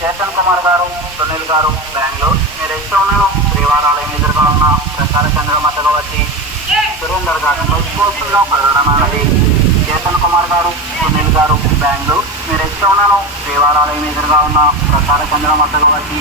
చేతన్ కుమార్ గారు, సునీల్ గారు బెంగళూరు. మీరు ఇష్టం ఉన్నాను శ్రీవారాలయం ఎదురుగా ఉన్న ప్రసార చంద్ర మతగవతి సురేందర్ గారు పోస్టుల్లో ప్రకటనది. చేతన్ కుమార్ గారు, సునీల్ గారు బెంగళూరు. మీరు ఇష్టం ఉన్నాను శ్రీవారాలయం ఎదురుగా ఉన్న ప్రసార చంద్ర మతగవతి